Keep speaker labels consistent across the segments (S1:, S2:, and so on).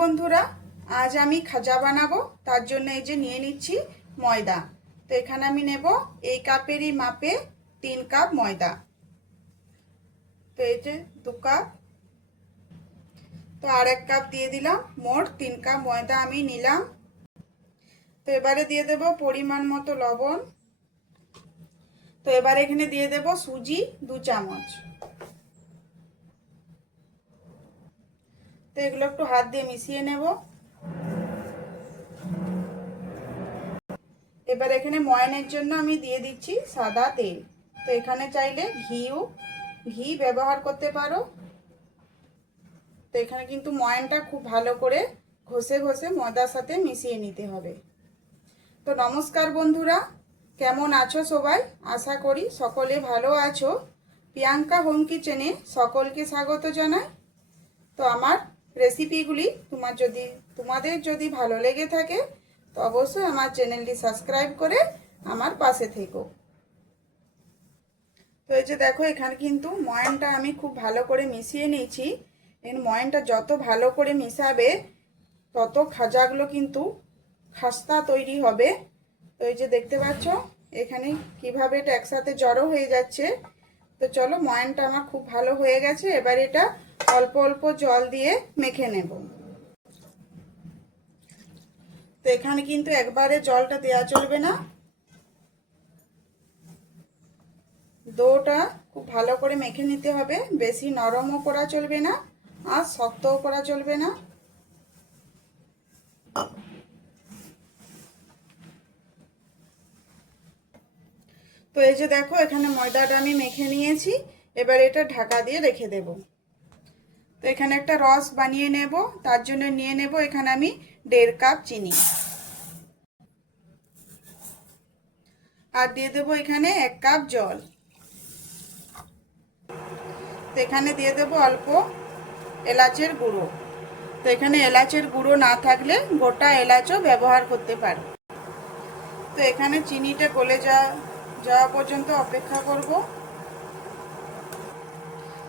S1: বন্ধুরা, আজ আমি খাজা বানাবো, তার জন্য এই যে নিয়ে নিচ্ছি ময়দা। তো এখানে আমি নেব এই কাপেরই মাপে তিন কাপ ময়দা। তো এই যে দু কাপ। তো আর এক কাপ দিয়ে দিলাম, মোট তিন কাপ ময়দা আমি নিলাম। তো এবারে দিয়ে দেব পরিমাণ মতো লবণ। তো এবারে এখানে দিয়ে দেব সুজি দু চামচ। তো এগুলো একটু হাত দিয়ে মিশিয়ে নেব। এবার এখানে ময়নের জন্য আমি দিয়ে দিচ্ছি সাদা তেল। তো এখানে চাইলে ঘিও, ঘি ব্যবহার করতে পারো। তো এখানে কিন্তু ময়নটা খুব ভালো করে ঘষে ঘষে ময়দার সাথে মিশিয়ে নিতে হবে। তো নমস্কার বন্ধুরা, কেমন আছো সবাই? আশা করি সকলে ভালো আছো। প্রিয়াঙ্কা হোম কিচেনে সকলকে স্বাগত জানাই। তো আমার রেসিপিগুলি তোমার যদি, তোমাদের যদি ভালো লেগে থাকে, তো অবশ্যই আমার চ্যানেলটি সাবস্ক্রাইব করে আমার পাশে থেকো। তো এই যে দেখো, এখানে কিন্তু ময়নটা আমি খুব ভালো করে মিশিয়ে নিয়েছি। এর ময়নটা যত ভালো করে মিশাবে, তত খাজাগুলো কিন্তু খাস্তা তৈরি হবে। তো এই যে দেখতে পাচ্ছ, এখানে কীভাবে এটা একসাথে জড়ো হয়ে যাচ্ছে। তো চলো, ময়নটা আমার খুব ভালো হয়ে গেছে। এবার এটা অল্প অল্প জল দিয়ে মেখে নেব। তো এখানে কিন্তু একবারে জলটা দেওয়া চলবে না। দোটা খুব ভালো করে মেখে নিতে হবে। বেশি নরমও করা চলবে না, আর শক্তও করা চলবে না। তো এই যে দেখো, এখানে ময়দাটা আমি মেখে নিয়েছি। এবার এটা ঢাকা দিয়ে রেখে দেব। তো এখানে একটা রস বানিয়ে নেব, তার জন্য নিয়ে নেব এখানে আমি দেড় কাপ চিনি। আর দিয়ে দেবো এখানে এক কাপ জল। তো এখানে দিয়ে দেবো অল্প এলাচের গুঁড়ো। তো এখানে এলাচের গুঁড়ো না থাকলে গোটা এলাচও ব্যবহার করতে পারো। তো এখানে চিনিটা গলে যা, যাওয়া পর্যন্ত অপেক্ষা করব।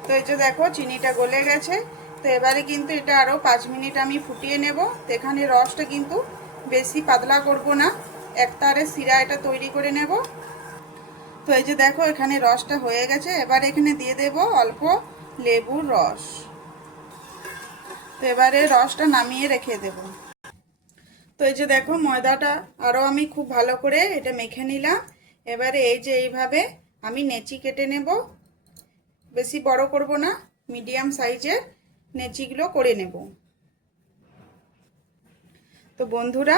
S1: তো এই যে দেখো, চিনিটা গলে গেছে। তো এবারে কিন্তু এটা আরও পাঁচ মিনিট আমি ফুটিয়ে নেব। তো এখানে রসটা কিন্তু বেশি পাতলা করব না। একতারে শিরা এটা তৈরি করে নেব। তো এই যে দেখো, এখানে রসটা হয়ে গেছে। এবার এখানে দিয়ে দেব অল্প লেবুর রস। তো এবারে রসটা নামিয়ে রেখে দেব। তো এই যে দেখো, ময়দাটা আরও আমি খুব ভালো করে এটা মেখে নিলাম। এবারে এই যে এইভাবে আমি নেচি কেটে নেব। বেশি বড় করব না, মিডিয়াম সাইজের নেচিগুলো করে নেব। তো বন্ধুরা,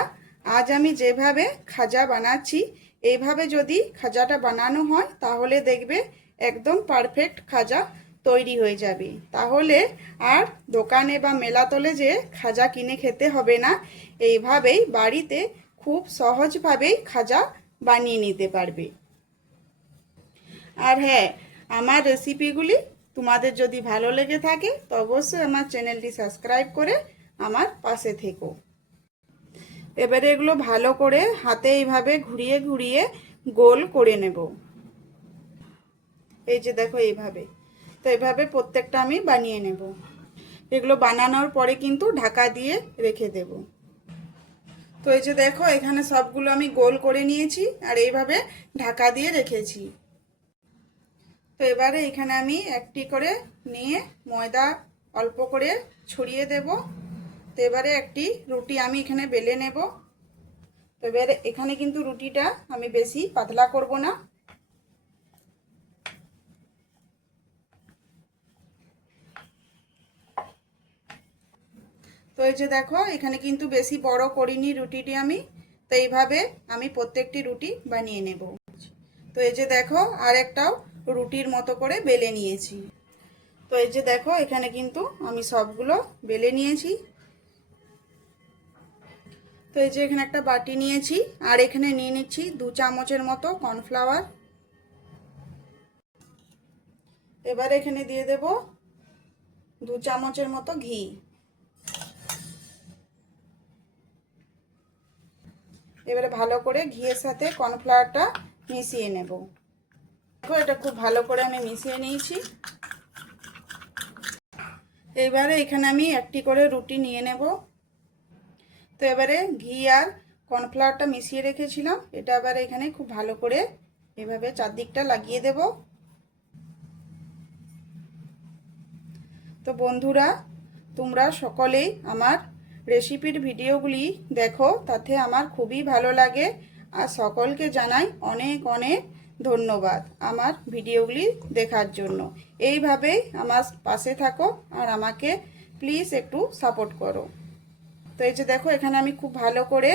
S1: আজ আমি যেভাবে খাজা বানাচ্ছি, এইভাবে যদি খাজাটা বানানো হয়, তাহলে দেখবে একদম পারফেক্ট খাজা তৈরি হয়ে যাবে। তাহলে আর দোকানে বা মেলাতলে যে খাজা কিনে খেতে হবে না, এইভাবেই বাড়িতে খুব সহজভাবেই খাজা বানিয়ে নিতে পারবে। আর হ্যাঁ আমার রেসিপিগুলি তোমাদের যদি ভালো লেগে থাকে, তো অবশ্যই আমার চ্যানেলটি সাবস্ক্রাইব করে আমার পাশে থেকো। এবারে এগুলো ভালো করে হাতে এইভাবে ঘুরিয়ে ঘুরিয়ে গোল করে নেব। এই যে দেখো এইভাবে। তো এইভাবে প্রত্যেকটা আমি বানিয়ে নেব। এগুলো বানানোর পরে কিন্তু ঢাকা দিয়ে রেখে দেব। তো এই যে দেখো, এখানে সবগুলো আমি গোল করে নিয়েছি আর এইভাবে ঢাকা দিয়ে রেখেছি। তো এবারে এখানে আমি একটি করে নিয়ে ময়দা অল্প করে ছড়িয়ে দেব। তো এবারে একটি রুটি আমি এখানে বেলে নেব। তো এবারে এখানে কিন্তু রুটিটা আমি বেশি পাতলা করব না। তো এই যে দেখো, এখানে কিন্তু বেশি বড় করিনি রুটিটি আমি। তো এইভাবে আমি প্রত্যেকটি রুটি বানিয়ে নেব। তো এই যে দেখো, আর একটাও রুটির মতো করে বেলে নিয়েছি। তো এই যে দেখো, এখানে কিন্তু আমি সবগুলো বেলে নিয়েছি। তো এই যে এখানে একটা বাটি নিয়েছি, আর এখানে নিয়ে নিচ্ছি দু চামচের মতো কর্নফ্লাওয়ার। এবার এখানে দিয়ে দেব দু চামচের মতো ঘি। এবারে ভালো করে ঘিয়ের সাথে কর্নফ্লাওয়ারটা মিশিয়ে নেব। এটা খুব ভালো করে আমি মিশিয়ে নিয়েছি। এইবারে এখানে আমি একটি করে রুটি নিয়ে নেব। তো এবারে ঘি আর কর্নফ্লাওয়ারটা মিশিয়ে রেখেছিলাম। এটা আবার এখানে খুব ভালো করে এভাবে চারদিকটা লাগিয়ে দেব। তো বন্ধুরা, তোমরা সকলেই আমার রেসিপির ভিডিওগুলি দেখো, তাতে আমার খুবই ভালো লাগে। আর সকলকে জানাই অনেক অনেক ধন্যবাদ আমার ভিডিওগুলি দেখার জন্য। এইভাবেই আমার পাশে থাকো আর আমাকে প্লিজ একটু সাপোর্ট করো। তো এই যে দেখো, এখানে আমি খুব ভালো করে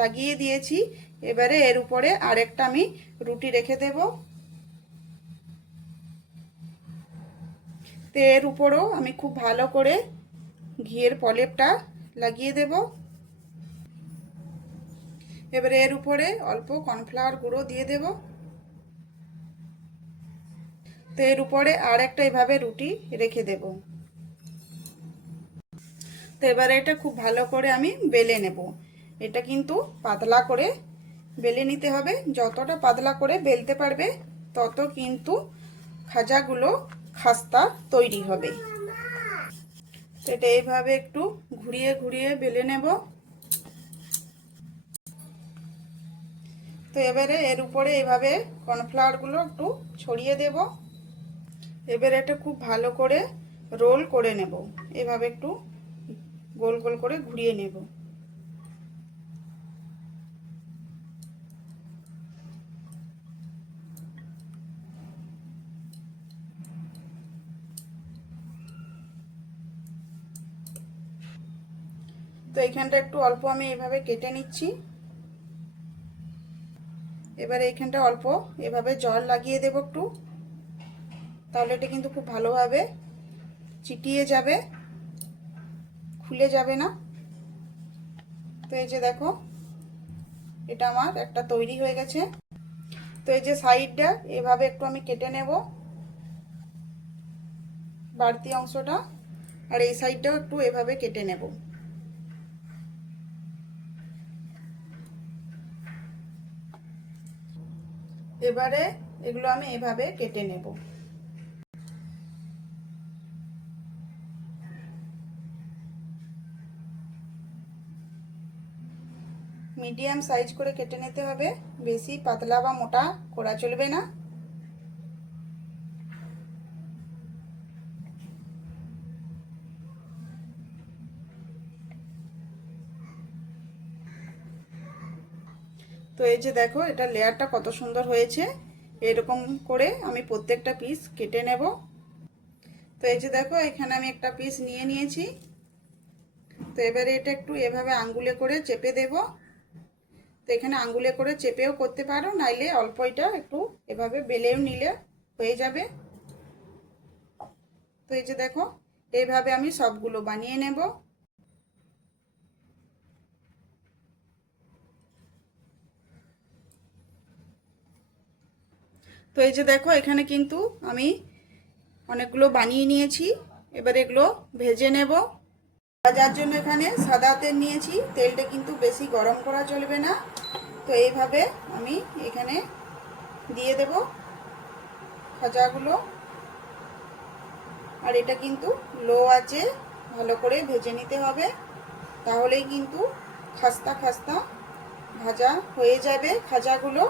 S1: লাগিয়ে দিয়েছি। এবারে এর উপরে আরেকটা আমি রুটি রেখে দেব। তো এর উপরও আমি খুব ভালো করে ঘিয়ের পলেপটা লাগিয়ে দেব। এবারে এর উপরে অল্প কর্নফ্লাওয়ার গুঁড়ো দিয়ে দেব। তো এর উপরে আর একটা এভাবে রুটি রেখে দেব। তো এবারে এটা খুব ভালো করে আমি বেলে নেব। এটা কিন্তু পাতলা করে বেলে নিতে হবে। যতটা পাতলা করে বেলতে পারবে, তত কিন্তু খাজাগুলো খাস্তা তৈরি হবে। তো এটা এইভাবে একটু ঘুরিয়ে ঘুরিয়ে বেলে নেব। তো এবারে এর উপরে এভাবে কর্নফ্লাওয়ারগুলো একটু ছড়িয়ে দেব। এবারে এটা খুব ভালো করে রোল করে নেব। এভাবে একটু গোল গোল করে ঘুরিয়ে নেব। তো এইখানটা একটু অল্প আমি এভাবে কেটে নিচ্ছি। এবারে এইখানটা অল্প এভাবে জল লাগিয়ে দেব একটু। তাহলে এটা কিন্তু খুব ভালোভাবে চিটিয়ে যাবে, খুলে যাবে না। তো এই যে দেখো, এটা আমার একটা তৈরি হয়ে গেছে। তো এই যে সাইডটা, এভাবে একটু আমি কেটে নেব বাড়তি অংশটা, আর এই সাইডটাও একটু এভাবে কেটে নেব। এবারে এগুলো আমি এভাবে কেটে নেব। মিডিয়াম সাইজ করে কেটে নিতে হবে। বেশি পাতলা বা মোটা করা চলবে না। তো এই যে দেখো, এটা লেয়ারটা কত সুন্দর হয়েছে। এরকম করে আমি প্রত্যেকটা পিস কেটে নেব। তো এই যে দেখো, এখানে আমি একটা পিস নিয়ে নিয়েছি। তো এবারে এটা একটু এভাবে আঙ্গুলে করে চেপে দেব। তো এখানে আঙ্গুলে করে চেপেও করতে পারো, নাইলে অল্প এটা একটু এভাবে বেলেও নিলে হয়ে যাবে। তো এই যে দেখো এইভাবে আমি সবগুলো বানিয়ে নেব। তো এই যে দেখো, এখানে কিন্তু আমি অনেকগুলো বানিয়ে নিয়েছি। এবার এগুলো ভেজে নেব। ভাজার জন্য এখানে সাদা তেল নিয়েছি। তেলটা কিন্তু বেশি গরম করা চলবে না। তো এইভাবে আমি এখানে দিয়ে দেব খাজাগুলো। আর এটা কিন্তু লো আছে ভালো করে ভেজে নিতে হবে। তাহলেই কিন্তু খাস্তা খাস্তা ভাজা হয়ে যাবে খাজাগুলো।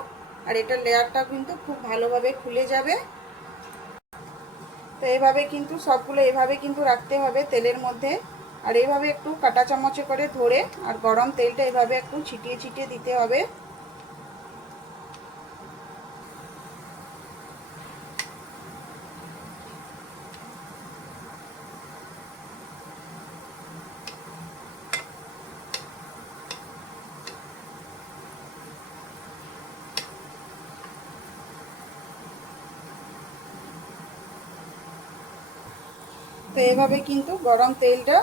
S1: আর এটা লেয়ারটা কিন্তু খুব ভালোভাবে খুলে যাবে। তো এইভাবে কিন্তু সবগুলো এভাবে কিন্তু রাখতে হবে তেলের মধ্যে। আর এইভাবে একটু কাটা চামচে করে ধরে আর গরম তেলটা এভাবে একটু ছিটিয়ে ছিটিয়ে দিতে হবে। তো এভাবে কিন্তু গরম তেলটা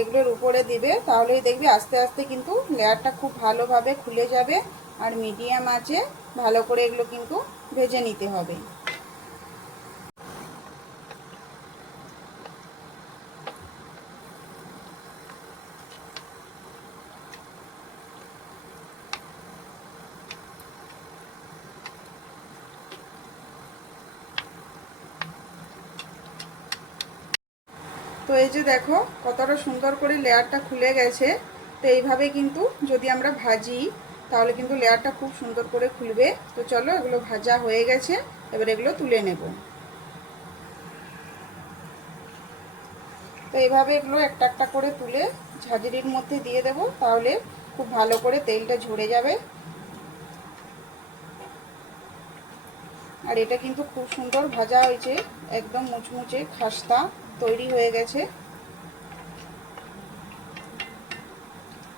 S1: এগুলোর উপরে দিবে, তাহলেই দেখবি আস্তে আস্তে কিন্তু লেয়ারটা খুব ভালোভাবে খুলে যাবে আর মিডিয়াম আছে, ভালো করে এগুলো কিন্তু ভেজে নিতে হবে। তো এই যে দেখো, কতটা সুন্দর করে লেয়ারটা খুলে গেছে। তো এইভাবে কিন্তু যদি আমরা ভাজি, তাহলে কিন্তু লেয়ারটা খুব সুন্দর করে খুলবে। তো চলো এগুলো ভাজা হয়ে গেছে, এবার এগুলো তুলে নেব। তো এইভাবে এগুলো একটা একটা করে তুলে ঝাঁঝরির মধ্যে দিয়ে দেব, তাহলে খুব ভালো করে তেলটা ঝরে যাবে। আর এটা কিন্তু খুব সুন্দর ভাজা হয়েছে, একদম মুচমুচে, খাস্তা। তৈরি হয়ে গেছে।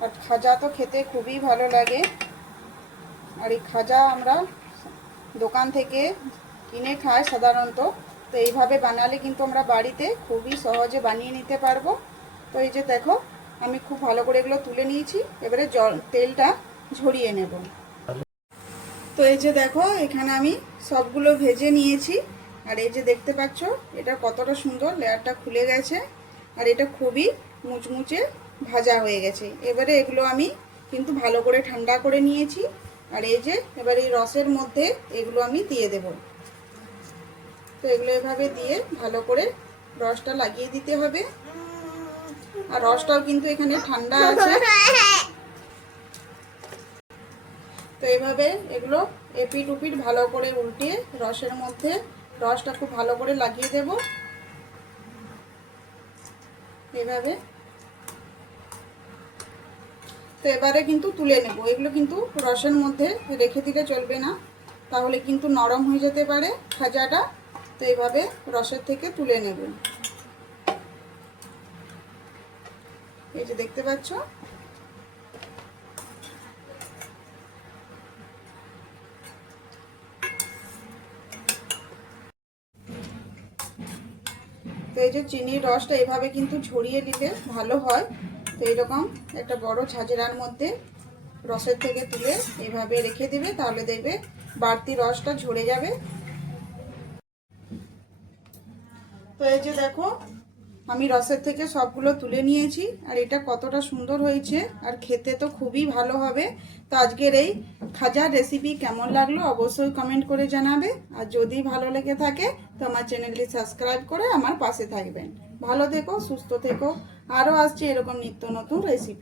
S1: আর খাজা তো খেতে খুবই ভালো লাগে। আর এই খাজা আমরা দোকান থেকে কিনে খাই সাধারণত। তো এইভাবে বানালে কিন্তু আমরা বাড়িতে খুবই সহজে বানিয়ে নিতে পারব। তো এই যে দেখো, আমি খুব ভালো করে এগুলো তুলে নিয়েছি। এবারে জল, তেলটা ঝরিয়ে নেব। তো এই যে দেখো, এখানে আমি সবগুলো ভেজে নিয়েছি। আর এই যে দেখতে পাচ্ছ, এটা কতটা সুন্দর, লেয়ারটা খুলে গেছে। আর এটা খুবই মুচমুচে ভাজা হয়ে গেছে। এবারে এগুলো আমি কিন্তু ভালো করে ঠান্ডা করে নিয়েছি। আর এই যে, এবার এই রসের মধ্যে এগুলো আমি দিয়ে দেব। তো এগুলো এভাবে দিয়ে ভালো করে রসটা লাগিয়ে দিতে হবে। আর রসটাও কিন্তু এখানে ঠান্ডা আছে। তো এভাবে এগুলো এপিট উপিট ভালো করে উল্টিয়ে রসের মধ্যে রসটা খুব ভালো করে লাগিয়ে দেব। এভাবে। তো এবারে কিন্তু তুলে নেব। এগুলো কিন্তু রসের মধ্যে রেখে দিলে চলবে না। তাহলে কিন্তু নরম হয়ে যেতে পারে খাজাটা তো এইভাবে রসের থেকে তুলে নেব। এই যে দেখতে পাচ্ছ? এই যে চিনির রসটা এভাবে কিন্তু ঝরিয়ে নিলে ভালো হয়। তো এরকম একটা বড় ঝাঁঝরার মধ্যে রসের থেকে তুলে এভাবে রেখে দেবে, তাহলে দেখবে বাড়তি রসটা ঝরে যাবে। তো এই যে দেখো আমি রসের থেকে সবগুলো তুলে নিয়েছি, আর এটা কতটা সুন্দর হয়েছে, আর খেতে তো খুবই ভালো হবে। তো আজকের এই খাজার রেসিপি কেমন লাগল অবশ্যই কমেন্ট করে জানাবে। আর যদি ভালো লেগে থাকে, তো আমার চ্যানেলটি সাবস্ক্রাইব করে আমার পাশে থাকবেন। ভালো থেকো, সুস্থ থেকো, আরও আসছে এরকম নিত্য নতুন রেসিপি